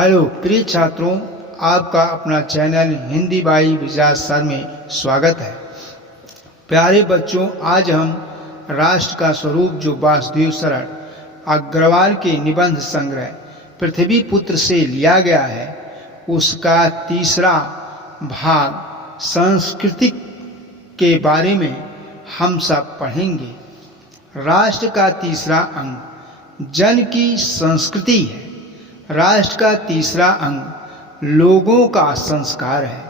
Hello प्रिय छात्रों, आपका अपना चैनल हिंदी बाई विजाज सर में स्वागत है। प्यारे बच्चों, आज हम राष्ट्र का स्वरूप जो वासुदेव शरण अग्रवाल के निबंध संग्रह पृथ्वी पुत्र से लिया गया है, उसका तीसरा भाग संस्कृति के बारे में हम सब पढ़ेंगे। राष्ट्र का तीसरा अंग जन की संस्कृति है। राष्ट्र का तीसरा अंग लोगों का संस्कार है।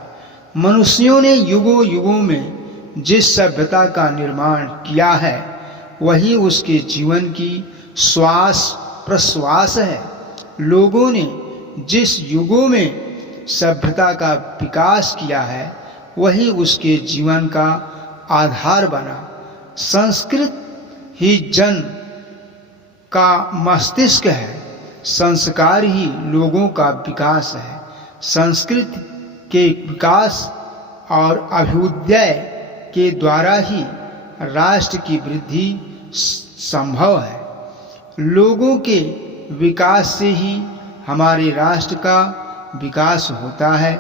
मनुष्यों ने युगों युगों में जिस सभ्यता का निर्माण किया है, वही उसके जीवन की श्वास प्रश्वास है। लोगों ने जिस युगों में सभ्यता का विकास किया है, वही उसके जीवन का आधार बना। संस्कृत ही जन का मस्तिष्क है। संस्कार ही लोगों का विकास है। संस्कृति के विकास और अभ्युदय के द्वारा ही राष्ट्र की वृद्धि संभव है। लोगों के विकास से ही हमारे राष्ट्र का विकास होता है।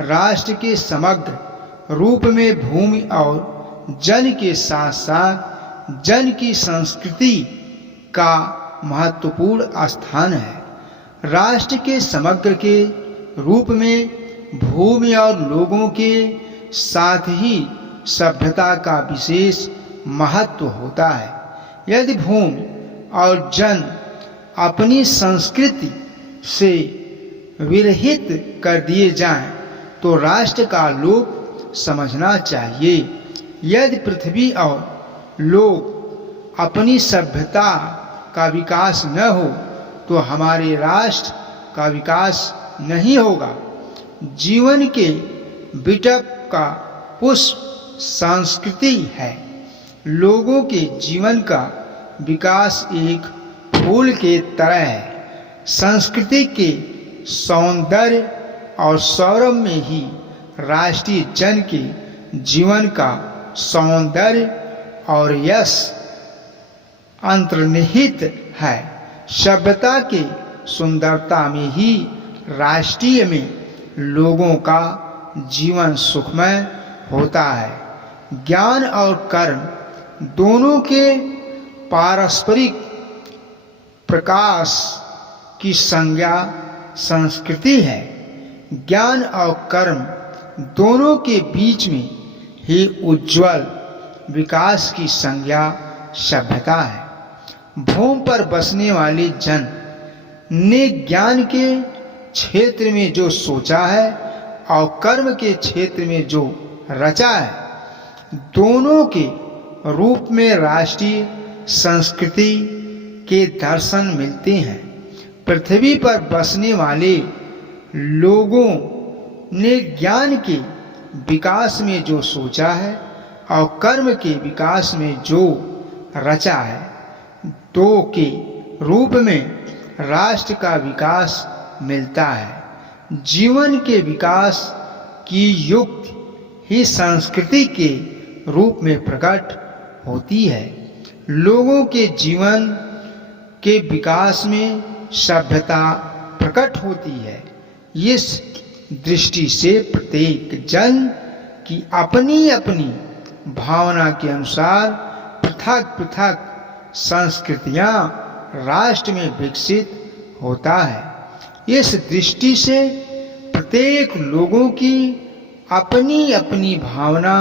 राष्ट्र के समग्र रूप में भूमि और जन के साथ साथ जन की संस्कृति का महत्वपूर्ण स्थान है। राष्ट्र के समग्र के रूप में भूमि और लोगों के साथ ही सभ्यता का विशेष महत्व होता है। यदि भूमि और जन अपनी संस्कृति से विरहित कर दिए जाएं, तो राष्ट्र का लोप समझना चाहिए। यदि पृथ्वी और लोग अपनी सभ्यता का विकास न हो, तो हमारे राष्ट्र का विकास नहीं होगा। जीवन के बिटप का पुष्प संस्कृति है। लोगों के जीवन का विकास एक फूल के तरह है। संस्कृति के सौंदर्य और सौरभ में ही राष्ट्रीय जन के जीवन का सौंदर्य और यश अंतर्निहित है। सभ्यता के सुंदरता में ही राष्ट्रीय में लोगों का जीवन सुखमय होता है। ज्ञान और कर्म दोनों के पारस्परिक प्रकाश की संज्ञा संस्कृति है। ज्ञान और कर्म दोनों के बीच में ही उज्जवल विकास की संज्ञा सभ्यता है। भूमि पर बसने वाले जन ने ज्ञान के क्षेत्र में जो सोचा है और कर्म के क्षेत्र में जो रचा है, दोनों के रूप में राष्ट्रीय संस्कृति के दर्शन मिलते हैं। पृथ्वी पर बसने वाले लोगों ने ज्ञान के विकास में जो सोचा है और कर्म के विकास में जो रचा है, दो के रूप में राष्ट्र का विकास मिलता है। जीवन के विकास की युक्ति ही संस्कृति के रूप में प्रकट होती है। लोगों के जीवन के विकास में सभ्यता प्रकट होती है। इस दृष्टि से प्रत्येक जन की अपनी अपनी भावना के अनुसार पृथक पृथक संस्कृतियां राष्ट्र में विकसित होता है। इस दृष्टि से प्रत्येक लोगों की अपनी अपनी भावना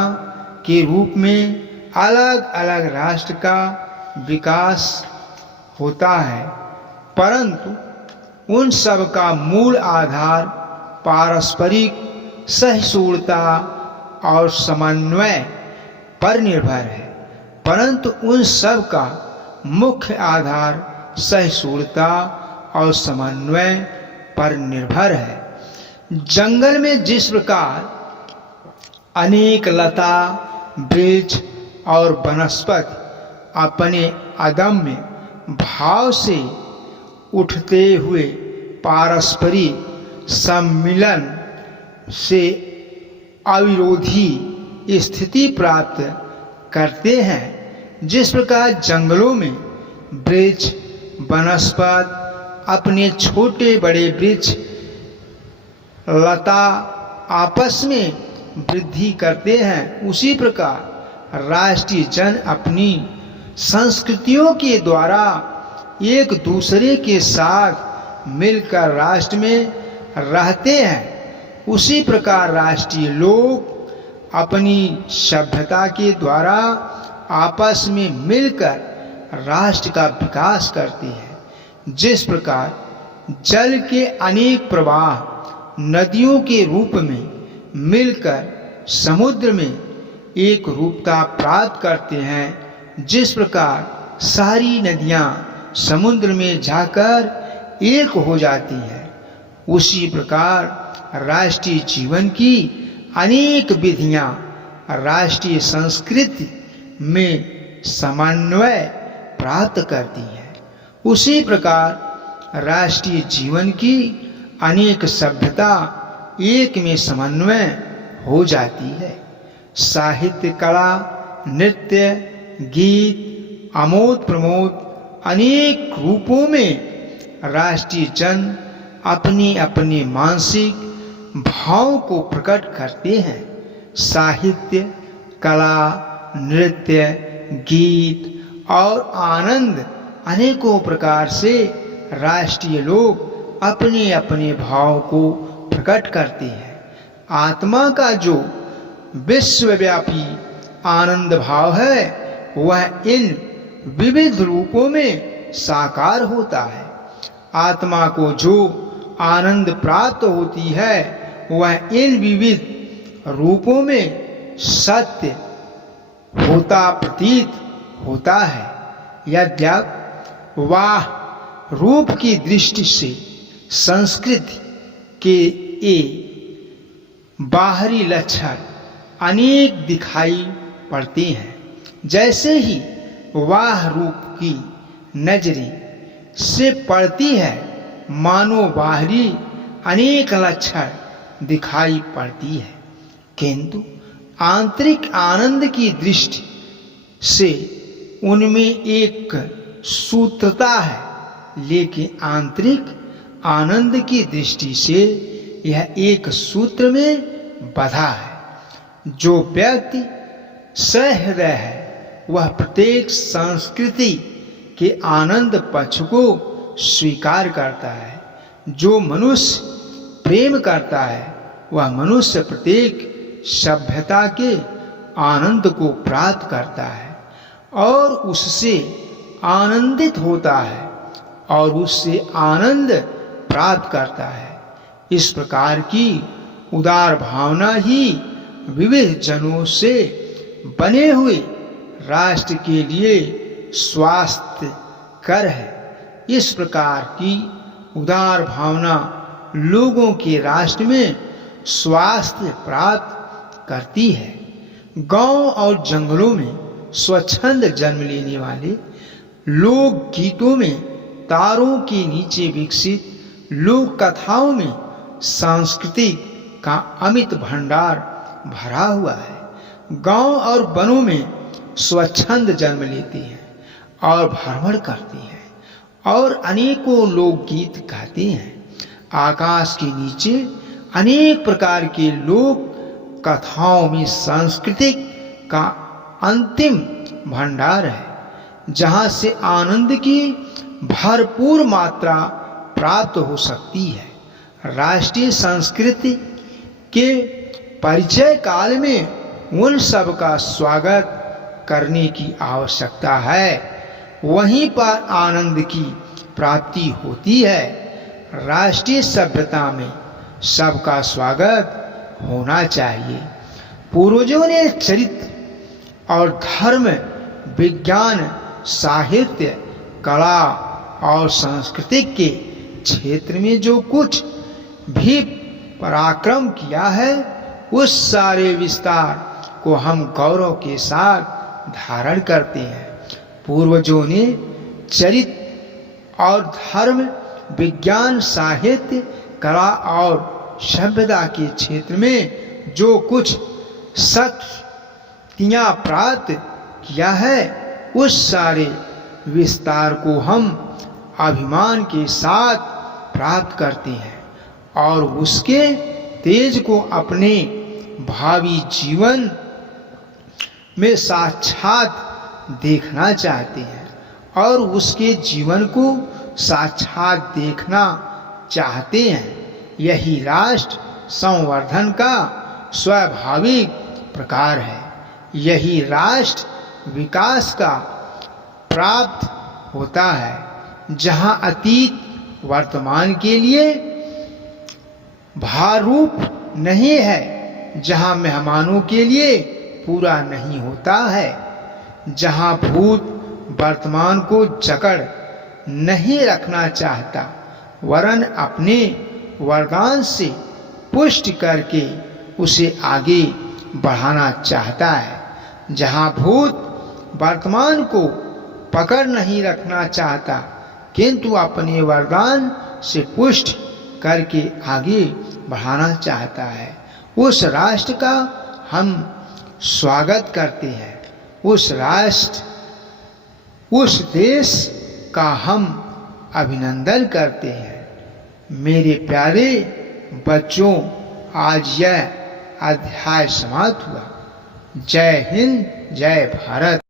के रूप में अलग अलग राष्ट्र का विकास होता है, परंतु उन सब का मूल आधार पारस्परिक सहिष्णुता और समन्वय पर निर्भर है। परंतु उन सब का मुख्य आधार सहिष्णुता और समन्वय पर निर्भर है। जंगल में जिस प्रकार अनेक लता वृक्ष और वनस्पति अपने अदम्य भाव से उठते हुए पारस्परिक सम्मिलन से अविरोधी स्थिति प्राप्त करते हैं, जिस प्रकार जंगलों में वृक्ष वनस्पति अपने छोटे बड़े वृक्ष लता आपस में वृद्धि करते हैं, उसी प्रकार राष्ट्रीय जन अपनी संस्कृतियों के द्वारा एक दूसरे के साथ मिलकर राष्ट्र में रहते हैं। उसी प्रकार राष्ट्रीय लोग अपनी सभ्यता के द्वारा आपस में मिलकर राष्ट्र का विकास करते हैं। जिस प्रकार जल के अनेक प्रवाह नदियों के रूप में मिलकर समुद्र में एक रूपता प्राप्त करते हैं, जिस प्रकार सारी नदियां समुद्र में जाकर एक हो जाती हैं, उसी प्रकार राष्ट्रीय जीवन की अनेक विधियां राष्ट्रीय संस्कृति में समन्वय प्राप्त करती हैं। उसी प्रकार राष्ट्रीय जीवन की अनेक सभ्यता एक में समन्वय हो जाती है। साहित्य, कला, नृत्य, गीत, आमोद प्रमोद अनेक रूपों में राष्ट्रीय जन अपने अपने मानसिक भाव को प्रकट करते हैं। साहित्य, कला, नृत्य, गीत और आनंद अनेकों प्रकार से राष्ट्रीय लोग अपने अपने भाव को प्रकट करते हैं। आत्मा का जो विश्वव्यापी आनंद भाव है वह इन विविध रूपों में साकार होता है। आत्मा को जो आनंद प्राप्त होती है वह इन विविध रूपों में सत्य होता प्रतीत होता है। यद्यपि वह रूप की दृष्टि से संस्कृति के ये बाहरी लक्षण अनेक दिखाई पड़ते हैं। जैसे ही वह रूप की नजरी से पड़ती है, मानो बाहरी अनेक लक्षण दिखाई पड़ती है, किंतु आंतरिक आनंद की दृष्टि से उनमें एक सूत्रता है। लेकिन आंतरिक आनंद की दृष्टि से यह एक सूत्र में बंधा है। जो व्यक्ति सहृदय है वह प्रत्येक संस्कृति के आनंद पक्ष को स्वीकार करता है। जो मनुष्य प्रेम करता है वह मनुष्य प्रत्येक सभ्यता के आनंद को प्राप्त करता है और उससे आनंदित होता है और उससे आनंद प्राप्त करता है। इस प्रकार की उदार भावना ही विविध जनों से बने हुए राष्ट्र के लिए स्वास्थ्य कर है। इस प्रकार की उदार भावना लोगों के राष्ट्र में स्वास्थ्य प्राप्त करती है। गांव और जंगलों में स्वच्छंद जन्म लेने वाले लोक गीतों में तारों के नीचे विकसित लोक कथाओं में सांस्कृतिक का अमित भंडार भरा हुआ है। गांव और वनों में स्वच्छंद जन्म लेते हैं और भ्रमण करते हैं और अनेकों लोकगीत गाते हैं। आकाश के नीचे अनेक प्रकार के लोक कथाओं में सांस्कृतिक का अंतिम भंडार है, जहां से आनंद की भरपूर मात्रा प्राप्त हो सकती है। राष्ट्रीय संस्कृति के परिचय काल में उन सब का स्वागत करने की आवश्यकता है। वहीं पर आनंद की प्राप्ति होती है। राष्ट्रीय सभ्यता में सबका स्वागत होना चाहिए। पूर्वजों ने चरित्र और धर्म, विज्ञान, साहित्य, कला और संस्कृति के क्षेत्र में जो कुछ भी पराक्रम किया है, उस सारे विस्तार को हम गौरव के साथ धारण करते हैं। पूर्वजों ने चरित्र और धर्म, विज्ञान, साहित्य, कला और सभ्यता के क्षेत्र में जो कुछ शक्तियां प्राप्त किया है, उस सारे विस्तार को हम अभिमान के साथ प्राप्त करते हैं और उसके तेज को अपने भावी जीवन में साक्षात देखना चाहते हैं और उसके जीवन को साक्षात देखना चाहते हैं। यही राष्ट्र संवर्धन का स्वाभाविक प्रकार है। यही राष्ट्र विकास का प्राप्त होता है, जहां अतीत वर्तमान के लिए भारूप नहीं है, जहां मेहमानों के लिए पूरा नहीं होता है, जहां भूत वर्तमान को जकड़ नहीं रखना चाहता वरन अपने वरदान से पुष्ट करके उसे आगे बढ़ाना चाहता है, जहां भूत वर्तमान को पकड़ नहीं रखना चाहता किंतु अपने वरदान से पुष्ट करके आगे बढ़ाना चाहता है। उस राष्ट्र का हम स्वागत करते हैं, उस राष्ट्र उस देश का हम अभिनंदन करते हैं। मेरे प्यारे बच्चों, आज यह अध्याय समाप्त हुआ। जय हिंद, जय भारत।